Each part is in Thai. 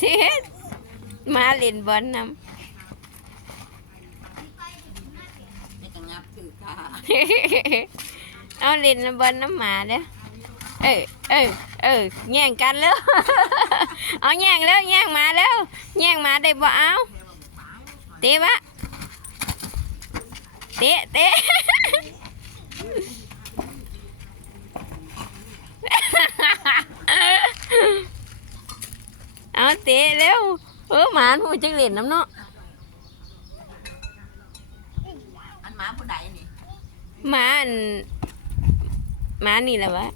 เท็ดมาเล่นบอลนไม่ต้องงับถือค่ะำเอาเล่นบอลน้ำหมาเด้อเออเออเออแย่งกันแล้วเอาแย่งแล้วแย่งหมาแล้วแย่งหมาได้บ่เอาเตะวะเตะเตะ เอาเตะเร็วเออหมาหูจังเล่นน้ำเนาะอันหมาผู้ใดนี่หมาอันหมานี่แหละวะ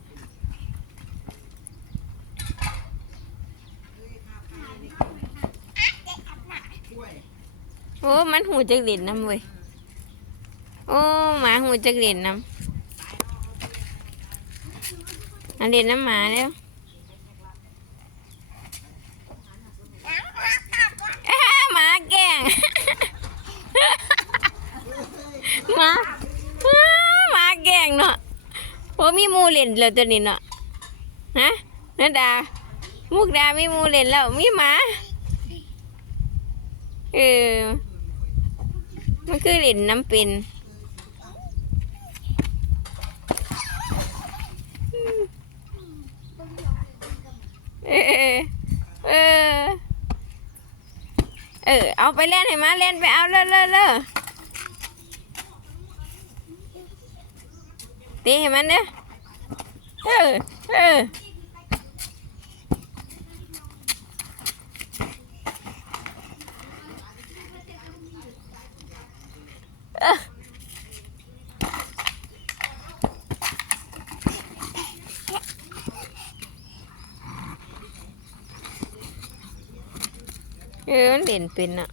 โอ้มันหูจักเล่นน้ำเว้ยโอ้หมาหูจักเล่นน้ำอันเล่นน้ำหมาแล้วอ้าหมาแกล้ง หมาอ้าหมาแกล้ง เนาะโอ้มีมูเล่นแล้วตัวนี้เนาะฮะนัดา มุกดามีมูเล่นแล้วมีหมาเออมันคือเล่นน้ำเป็นเออเออ เออ เอาไปเล่นให้หมาเล่นไปเอาเล่นเล่นเล่น ตีให้มันเด้อเออเออเออเออมันเด่นเป็นอะ